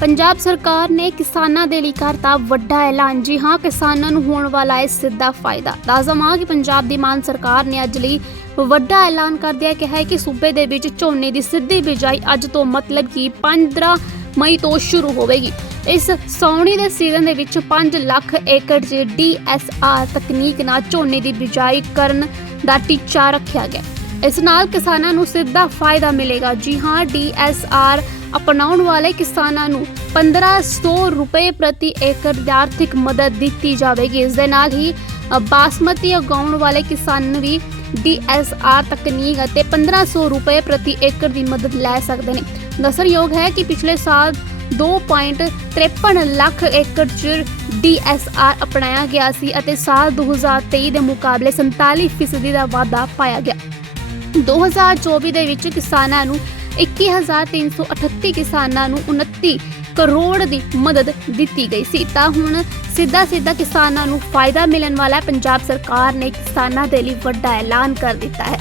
ਪੰਜਾਬ ਸਰਕਾਰ ਨੇ ਕਿਸਾਨਾਂ ਦੇ ਲਈ ਕਰਤਾ ਵੱਡਾ ਐਲਾਨ। ਜੀ ਹਾਂ, ਕਿਸਾਨਾਂ ਨੂੰ ਹੋਣ ਵਾਲਾ ਹੈ ਸਿੱਧਾ ਫਾਇਦਾ। ਦੱਸਦਵਾਂ ਕਿ ਪੰਜਾਬ ਦੀ ਮਾਨ ਸਰਕਾਰ ਨੇ ਅੱਜ ਲਈ ਵੱਡਾ ਐਲਾਨ ਕਰਦਿਆਂ ਕਿਹਾ ਹੈ ਕਿ ਸੂਬੇ ਦੇ ਵਿੱਚ ਝੋਨੇ ਦੀ ਸਿੱਧੀ ਬਿਜਾਈ ਅੱਜ ਤੋਂ ਮਤਲਬ ਕਿ 15 ਮਈ ਤੋਂ ਸ਼ੁਰੂ ਹੋਵੇਗੀ। ਇਸ ਸੌਣੀ ਦੇ ਸੀਜ਼ਨ ਦੇ ਵਿੱਚ 5 ਲੱਖ ਏਕੜ 'ਚ ਡੀਐਸਆਰ ਤਕਨੀਕ ਨਾਲ ਝੋਨੇ ਦੀ ਬਿਜਾਈ ਕਰਨ ਦਾ ਟੀਚਾ ਰੱਖਿਆ ਗਿਆ। ਇਸ ਨਾਲ ਕਿਸਾਨਾਂ ਨੂੰ ਸਿੱਧਾ ਫਾਇਦਾ ਮਿਲੇਗਾ। ਜੀ ਹਾਂ ਡੀਐਸਆਰ ਅਪਣਾਉਣ ਵਾਲੇ ਕਿਸਾਨਾਂ ਨੂੰ 1500 ਰੁਪਏ ਪ੍ਰਤੀ ਏਕੜ ਦੀ ਆਰਥਿਕ ਮਦਦ ਦਿੱਤੀ ਜਾਵੇਗੀ। ਇਸ ਦੇ ਨਾਲ ਹੀ ਬਾਸਮਤੀ ਉਗਾਉਣ ਵਾਲੇ ਕਿਸਾਨ ਵੀ ਡੀਐਸਆਰ ਤਕਨੀਕ ਅਤੇ 1500 ਰੁਪਏ ਪ੍ਰਤੀ ਏਕੜ ਦੀ ਮਦਦ ਲੈ ਸਕਦੇ ਨੇ। ਦੱਸਣਯੋਗ ਹੈ ਕਿ ਪਿਛਲੇ ਸਾਲ 2.53 ਲੱਖ ਏਕੜ ਚ ਡੀਐਸਆਰ ਅਪਣਾਇਆ ਗਿਆ ਸੀ ਅਤੇ ਸਾਲ 2023 ਦੇ ਮੁਕਾਬਲੇ 47% ਦਾ ਵਾਧਾ ਪਾਇਆ ਗਿਆ। 2024 ਦੇ ਵਿੱਚ ਕਿਸਾਨਾਂ ਨੂੰ 21338 ਕਿਸਾਨਾਂ ਨੂੰ 29 ਕਰੋੜ ਦੀ ਮਦਦ ਦਿੱਤੀ ਗਈ ਸੀ। ਤਾਂ ਹੁਣ ਸਿੱਧਾ ਸਿੱਧਾ ਕਿਸਾਨਾਂ ਨੂੰ ਫਾਇਦਾ ਮਿਲਣ ਵਾਲਾ ਪੰਜਾਬ ਸਰਕਾਰ ਨੇ ਕਿਸਾਨਾਂ ਦੇ ਲਈ ਵੱਡਾ ਐਲਾਨ ਕਰ ਦਿੱਤਾ ਹੈ।